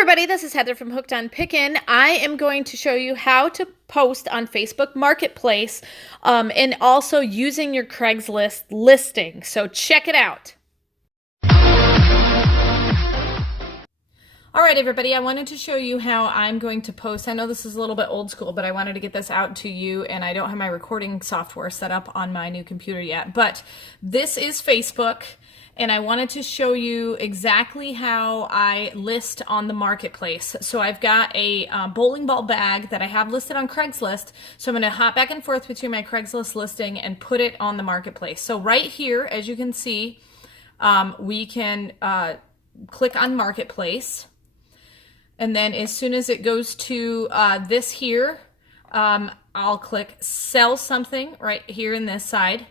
everybody, this is Heather from Hooked on Pickin. I am going to show you how to post on Facebook Marketplace and also using your Craigslist listing. So check it out. All right, everybody, I wanted to show you how I'm going to post. I know this is a little bit old school, but I wanted to get this out to you, and I don't have my recording software set up on my new computer yet. But this is Facebook, and I wanted to show you exactly how I list on the marketplace. So I've got a bowling ball bag that I have listed on Craigslist. So I'm going to hop back and forth between my Craigslist listing and put it on the marketplace. So right here, as you can see, we can click on Marketplace. And then as soon as it goes to this here, I'll click Sell Something right here in this side.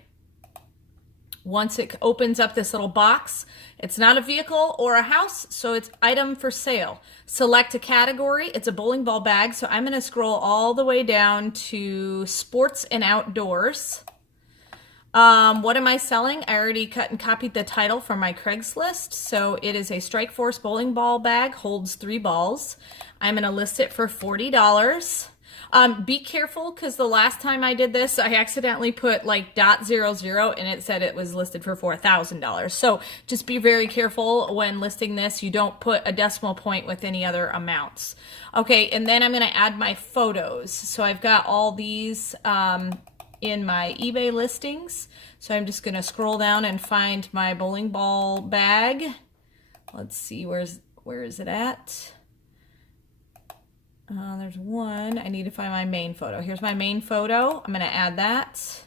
Once it opens up this little box, it's not a vehicle or a house, so it's item for sale. Select a category. It's a bowling ball bag, so I'm going to scroll all the way down to sports and outdoors. What am I selling? I already cut and copied the title from my Craigslist. So it is a Strike Force bowling ball bag, holds 3 balls. I'm going to list it for $40. Be careful, because the last time I did this, I accidentally put like .00 and it said it was listed for $4,000. So just be very careful when listing this. You don't put a decimal point with any other amounts. Okay, and then I'm going to add my photos. So I've got all these in my eBay listings. So I'm just going to scroll down and find my bowling ball bag. Let's see, where is it at? There's one. I need to find my main photo. Here's my main photo. I'm going to add that.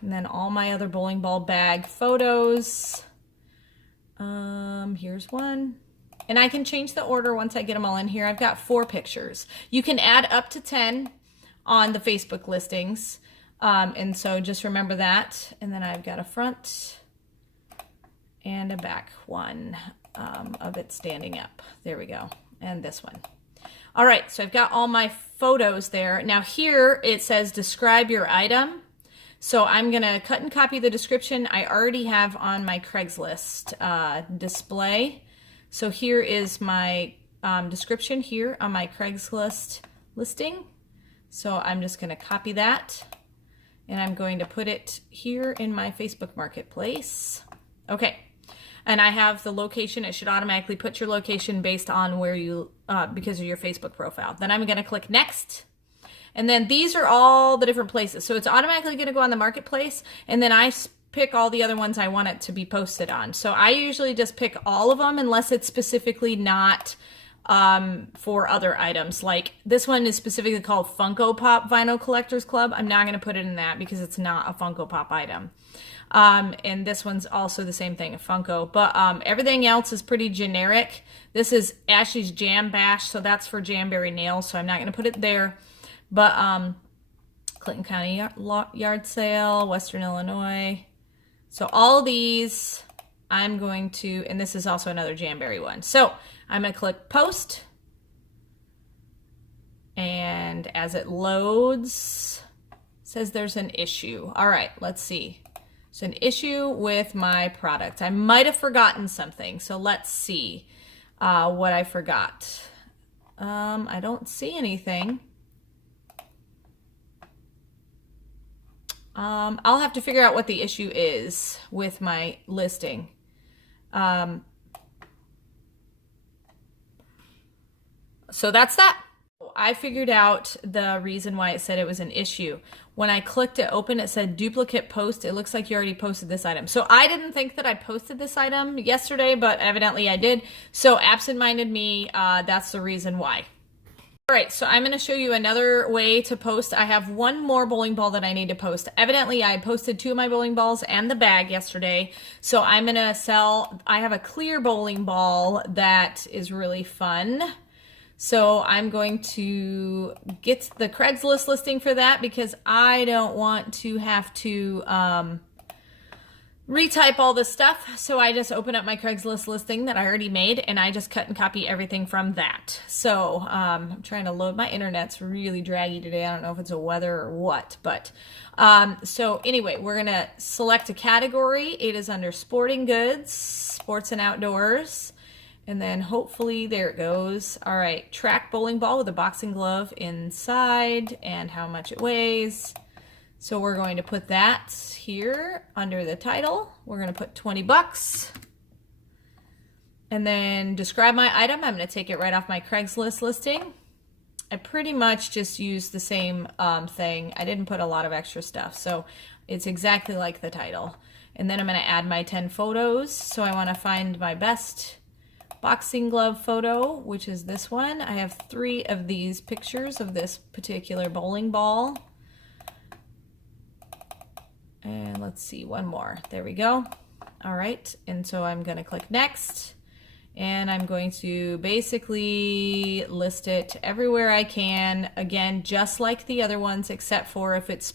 And then all my other bowling ball bag photos. Here's one. And I can change the order once I get them all in here. I've got 4 pictures. You can add up to 10 on the Facebook listings. And so just remember that. And then I've got a front and a back one of it standing up. There we go. And this one. All right, so I've got all my photos there. Now here it says describe your item. So I'm gonna cut and copy the description I already have on my Craigslist display. So here is my description here on my Craigslist listing. So I'm just gonna copy that and I'm going to put it here in my Facebook Marketplace. Okay. And I have the location. It should automatically put your location based on where you, because of your Facebook profile. Then I'm going to click next. And then these are all the different places. So it's automatically going to go on the marketplace. And then I pick all the other ones I want it to be posted on. So I usually just pick all of them unless it's specifically not for other items. Like this one is specifically called Funko Pop Vinyl Collectors Club. I'm not going to put it in that because it's not a Funko Pop item. And this one's also the same thing, a Funko, but everything else is pretty generic. This is Ashley's Jam Bash, so that's for Jamberry nails, so I'm not going to put it there. But Clinton County Yard Sale, Western Illinois. So all these I'm going to, and this is also another Jamberry one. So I'm going to click Post, and as it loads, it says there's an issue. All right, let's see. It's an issue with my product. I might have forgotten something, so let's see what I forgot. I don't see anything. I'll have to figure out what the issue is with my listing. So that's that. I figured out the reason why it said it was an issue. When I clicked it open, it said duplicate post. It looks like you already posted this item. So I didn't think that I posted this item yesterday, but evidently I did. So absent-minded me, that's the reason why. All right, so I'm going to show you another way to post. I have one more bowling ball that I need to post. Evidently, I posted 2 of my bowling balls and the bag yesterday. So I'm going to sell, I have a clear bowling ball that is really fun. So I'm going to get the Craigslist listing for that because I don't want to have to retype all this stuff. So I just open up my Craigslist listing that I already made and I just cut and copy everything from that. So I'm trying to load my internet's really draggy today. I don't know if it's a weather or what, but so anyway, we're going to select a category. It is under sporting goods, sports and outdoors. And then hopefully, there it goes. All right, track bowling ball with a boxing glove inside and how much it weighs. So we're going to put that here under the title. We're going to put 20 bucks. And then describe my item. I'm going to take it right off my Craigslist listing. I pretty much just used the same thing. I didn't put a lot of extra stuff. So it's exactly like the title. And then I'm going to add my 10 photos. So I want to find my best boxing glove photo, which is this one. I have 3 of these pictures of this particular bowling ball. And let's see, one more. There we go. All right, and so I'm going to click next, and I'm going to basically list it everywhere I can. Again, just like the other ones, except for if it's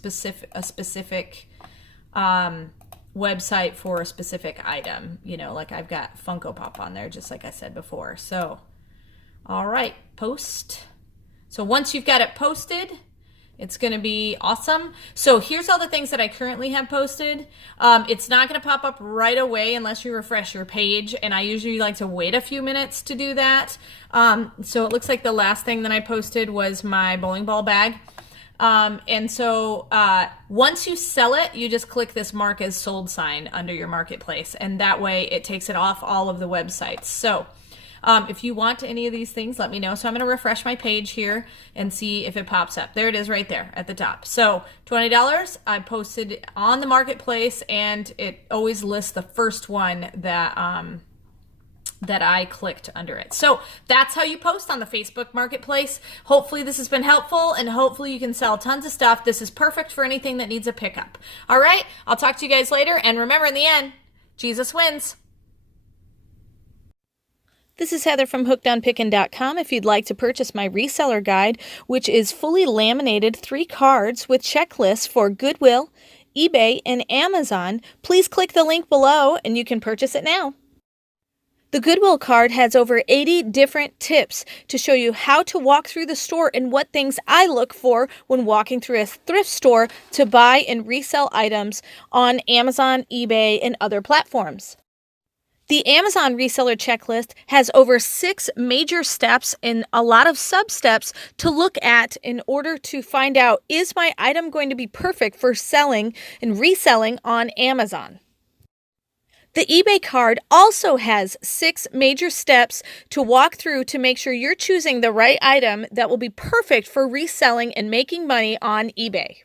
a specific website for a specific item. You know, like I've got Funko Pop on there, just like I said before. So, all right, post. So once you've got it posted, it's going to be awesome. So here's all the things that I currently have posted. It's not going to pop up right away unless you refresh your page, and I usually like to wait a few minutes to do that. So it looks like the last thing that I posted was my bowling ball bag. And so once you sell it, you just click this mark as sold sign under your marketplace, and that way it takes it off all of the websites. So if you want any of these things, let me know. So I'm going to refresh my page here and see if it pops up. There it is right there at the top. So $20 I posted on the marketplace, and it always lists the first one that that I clicked under it. So that's how you post on the Facebook Marketplace. Hopefully this has been helpful, and hopefully you can sell tons of stuff. This is perfect for anything that needs a pickup. All right, I'll talk to you guys later, and remember, in the end, Jesus wins. This is Heather from HookedOnPickin.com. If you'd like to purchase my reseller guide, which is fully laminated 3 cards with checklists for Goodwill, eBay, and Amazon, please click the link below and you can purchase it now. The Goodwill card has over 80 different tips to show you how to walk through the store and what things I look for when walking through a thrift store to buy and resell items on Amazon, eBay, and other platforms. The Amazon reseller checklist has over 6 major steps and a lot of sub-steps to look at in order to find out, is my item going to be perfect for selling and reselling on Amazon? The eBay card also has 6 major steps to walk through to make sure you're choosing the right item that will be perfect for reselling and making money on eBay.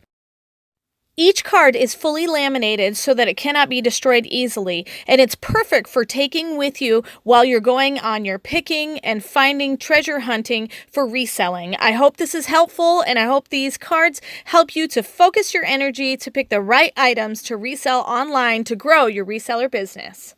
Each card is fully laminated so that it cannot be destroyed easily, and it's perfect for taking with you while you're going on your picking and finding treasure hunting for reselling. I hope this is helpful, and I hope these cards help you to focus your energy to pick the right items to resell online to grow your reseller business.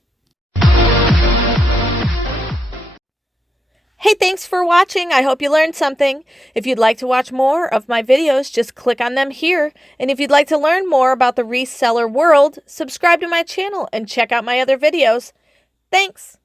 Hey, thanks for watching. I hope you learned something. If you'd like to watch more of my videos, just click on them here. And if you'd like to learn more about the reseller world, subscribe to my channel and check out my other videos. Thanks.